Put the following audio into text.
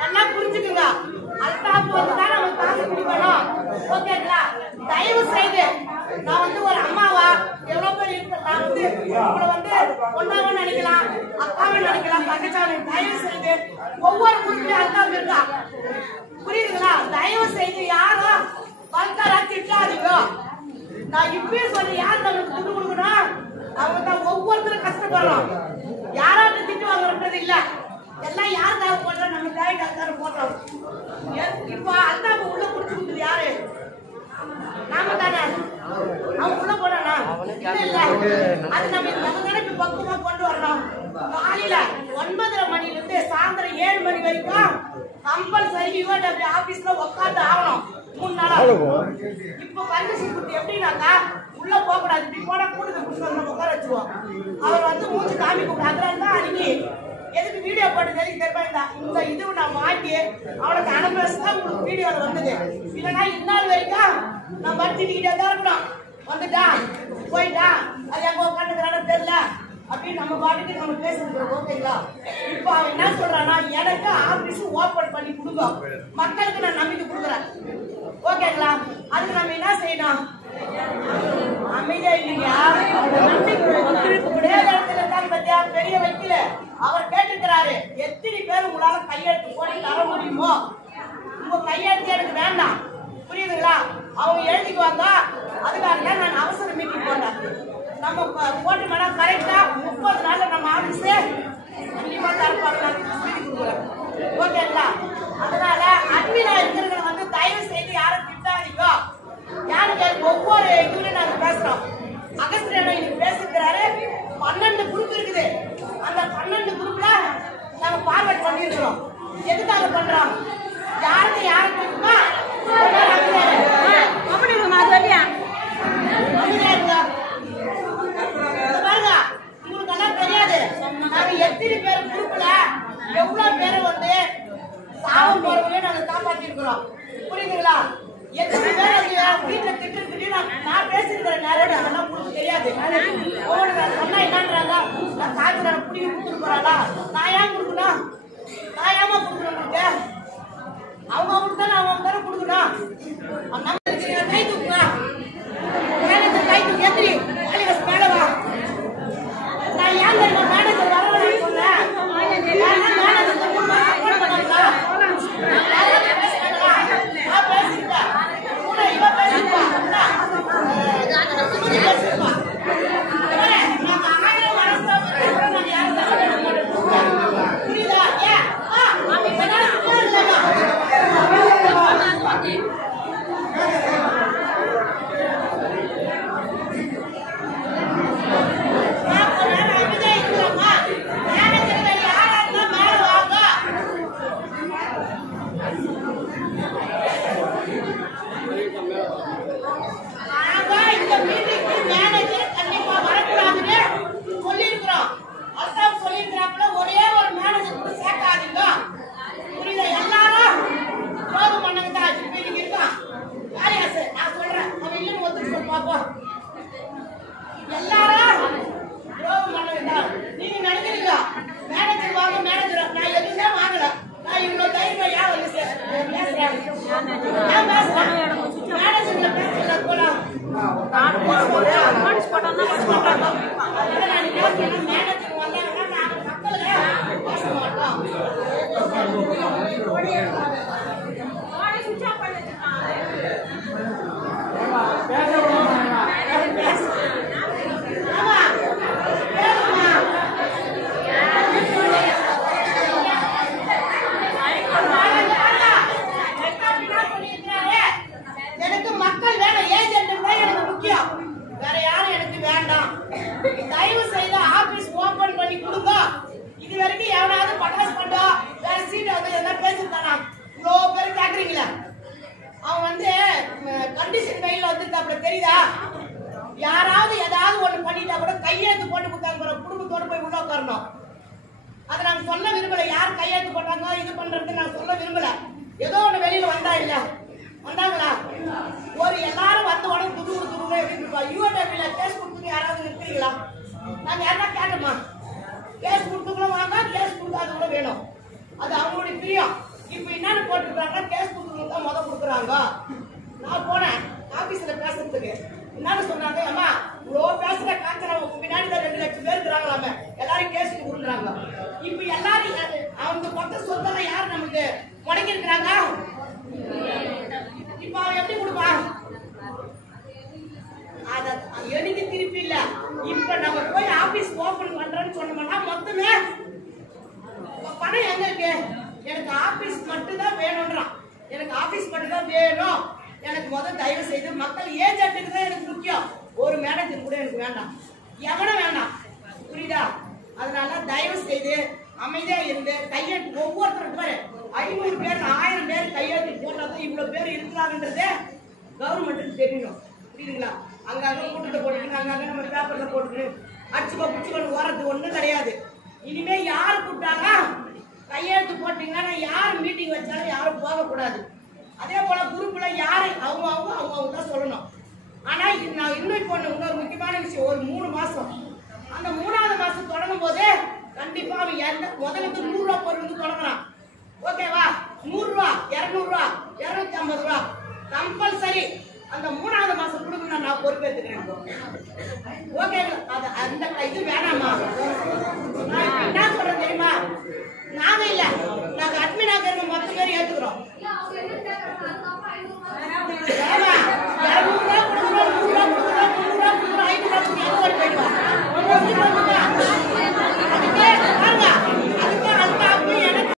நல்லா புரிஞ்சுக்குங்க. அல்தாப் வந்து தான் நம்ம காசு குடிக்கணும். ஓகேங்களா? தயவு செய்து நான் வந்து ஒரு அம்மாவா எவ்வளவு பேர் இருக்கு, நான் வந்து உங்களை வந்து ஒன்னாவா நினைக்கலாம், அக்காவை நினைக்கலாம், தங்கச்சாவை. தயவு செய்து ஒவ்வொரு குடும்பத்தையும் அல்தாப் இருக்கா, புரியுதுங்களா? தயவு செய்து யாரும் வந்தாரா திட்டாதீங்க. நான் இப்பயே சொல்லி யார் நம்மளுக்கு துட்டு கொடுக்கணும், அவங்க தான் ஒவ்வொருத்தரும் கஷ்டப்படுறோம். யாராவது திட்டு வாங்குறது இல்ல, எல்லாம் யாருக்காக போடுறோம், நம்ம தேவைக்காக போடுறோம். இப்போ அல்தாப் உள்ள குடிச்சு கொடுக்குது யாரு? நாம தானே. அவங்க உள்ள போனா இல்ல, அது நம்ம நினைப்பு பக்குவமா கொண்டு வரணும். காலையில 9:30 மணில இருந்து சாயந்தரம் 7 மணி வரைக்கும் கம்பல்சரி யுவடபிள்யூ ஆபீஸ்ல உட்காந்து ஆகணும் 3 நாளா. இப்ப பர்மிஷன் கொடுத்து எப்படின்னாக்கா உள்ள போக கூடாது, இப்படி போனா கூடுதல் புடிச்சு நம்ம உட்கார வச்சுருவோம். அவர் வந்து மூஞ்சி காமி கூடாது. அதனால தான் அன்னைக்கு எதுக்கு வீடியோ போட்டு தெரியுமா, இந்த இது நான் வாங்கி அவனுக்கு அனுபவிச்சுதான் உங்களுக்கு வீடியோல வந்தது. இல்லைன்னா இந்நாள் வரைக்கும் நான் படிச்சுக்கிட்டே தான் இருக்கணும். வந்துட்டா போயிட்டா அது எங்க உட்காந்துக்கிறான்னு தெரியல அப்படின்னு நம்ம பாட்டுக்கு நம்ம பேசிருக்கிறோம். ஓகேங்களா? இப்போ அவன் என்ன சொல்றான்னா, எனக்கு ஆபீஸ் ஓபன் பண்ணி கொடுங்க, மக்களுக்கு நான் நம்பிக்கை கொடுக்குறேன். ஓகேங்களா? அதுக்கு நம்ம என்ன செய்யணும்? அமைதியா இல்லையா? பெரிய வைக்கல அவர் கேட்டுக்கிறாரு, எத்தனை பேர் உங்களால கையெழுத்து போட்டு தர முடியுமோ உங்க கையெழுத்து எனக்கு வேண்டாம், புரியுதுங்களா? அவங்க எழுதிக்குவாங்க. அதுக்காக நான் அவசர மீட்டிங் போட்டேன். நம்ம போட்டு மேடம் கரெக்டா 30 நாள்ல நம்ம ஆபீஸ் கண்டிப்பா தரப்பாங்க. ஓகேங்களா? அதனால அட்மினா இருக்கிறவங்க வந்து தயவு செய்து யாரும் திட்டாதீங்க. யாருக்கு ஒவ்வொரு இதுல நாங்க பேசுறோம். அகஸ்தியனை பேசிக்கிறாரு. 12 குரூப் இருக்குது. அந்த 12 குரூப்ல நாங்க ஃபார்வர்ட் பண்ணிருக்கிறோம். எதுக்காக பண்றோம்? யாருக்கு யாருக்கு இருக்குமா அப்படி இருக்குமா? அது வழியா பாருங்க, உங்களுக்கு எல்லாம் தெரியாது. நாங்க எத்தனை பேர் குரூப்ல எவ்வளவு பேரை வந்து சாவம் போறவங்களே நாங்க காப்பாத்தி இருக்கிறோம். புரியுதுங்களா? எத்தனை பேர் வீட்டுல திட்டு நான் பேசிருக்கிறேன் நேரம் அதெல்லாம் உங்களுக்கு தெரியாது. சொன்னா என்னன்றாங்க, நான் காய்ச்சல புடிக்க கொடுத்துட்டு போறாளா, நான் ஏன் கொடுக்கணும், நான் ஏமா கொடுக்கணும் உங்களுக்கு? அவங்க அவங்களுக்கு தானே அவங்க தானே கொடுக்கணும். கை தூக்குங்க, மேனேஜர் கை தூக்கு, எத்திரி மேடவா. நான் ஏன் மேனேஜர் வர சொன்னேன், மேனேஜர் யாராவது ஏதாவது ஒண்ணு பண்ணிட்டா கூட கையெழுத்து போட்டு கொடுத்தாங்க குடும்பத்தோட போய் உள்ள உட்காரணும். அதை நாங்க சொல்ல விரும்பல. யார் கையெழுத்து போட்டாங்க இது பண்றது நாங்க சொல்ல விரும்பல. ஏதோ ஒண்ணு வெளியில வந்தா இல்ல வந்தாங்களா ஒரு எல்லாரும் வந்த உடனே துருவு எப்படி இருக்கா யூடபிள்யூல கேஸ் கொடுத்து யாராவது நிறுத்துறீங்களா? நாங்க யாரா கேட்டோமா? கேஸ் கொடுத்துக்கலாம் வாங்க, கேஸ் கொடுக்காத கூட வேணும். அது அவங்களுடைய பிரியம். இப்ப என்னன்னு போட்டுருக்காங்கன்னா கேஸ் கொடுக்கறவங்க தான் முத கொடுக்குறாங்க. நான் போனேன் ஆபீஸ்ல பேசுறதுக்கு. என்னன்னு சொன்னாங்க, அம்மா இவ்வளோ பேசுற காய்ச்சல் பின்னாடி தான் 2 லட்சம் பேர் இருக்கிறாங்களாமே, எல்லாரும் கேஸுக்கு கொடுக்குறாங்க. இப்ப எல்லாரும் அவங்க மொத்த சொத்தெல்லாம் யார் நமக்கு முடங்கி இருக்கிறாங்க? இப்ப அவன் எப்படி கொடுப்பான்? அத எனக்கு திருப்பி இல்ல. இப்ப நம்ம போய் ஆபீஸ் ஓபன் பண்றேன்னு சொன்னோம்னா மொத்தமே பணம் எங்க இருக்கு? எனக்கு ஆபீஸ் மட்டும் தான் வேணும்ன்றான். எனக்கு ஆபீஸ் மட்டும் தான் வேணும். எனக்கு முதல் தயவு செய்து மக்கள் ஏஜென்ட்டுக்கு தான் எனக்கு முக்கியம். ஒரு மேனேஜர் கூட எனக்கு வேண்டாம், எவனும் வேண்டாம். புரியுதா? அதனால தயவு செய்து அமைதியா இருந்து கையெழுத்து ஒவ்வொருத்தரும் 500 பேர் 1000 பேர் கையெழுத்து போட்டாதான் இவ்வளவு பேர் இருக்கிறாங்கன்றதே கவர்மெண்ட்டுக்கு தெரியணும். புரியுதுங்களா? அங்கங்க கூட்டத்தை போட்டுக்கணும், அங்கங்க நம்ம பேப்பர்ல போட்டுக்கணும், அடிச்சுக்கோ பிடிச்சுக்கணும் ஓரத்து ஒண்ணும் கிடையாது. இனிமே யாரு கூப்பிட்டாங்க கையெழுத்து போட்டீங்கன்னா யாரு மீட்டிங் வச்சாலும் யாரும் போகக்கூடாது. அதே போல குரூப்ல யாரு அவங்க தான் சொல்லணும். ஆனா நான் இன்னும் இப்போ இன்னொரு முக்கியமான விஷயம், ஒரு 3 மாசம் அந்த 3வது மாசம் தொடங்கும் போதே கண்டிப்பா அவன் முதல்ல 100 ரூபா பொருள் தொடங்குறான். ஓகேவா? 100 ரூபா 200 ரூபா 250 ரூபா கம்பல்சரி அந்த 3வது மாசம் கொடுக்கணும். நான் பொறுப்பேற்றுக்கிறேன். ஓகே, அந்த இது வேணாமா? நான் என்ன சொல்றேன் தெரியுமா? நாங்க இல்ல, நாங்க அட்மினாக இருக்க மொத்த பேர் ஏத்துக்கிறோம்.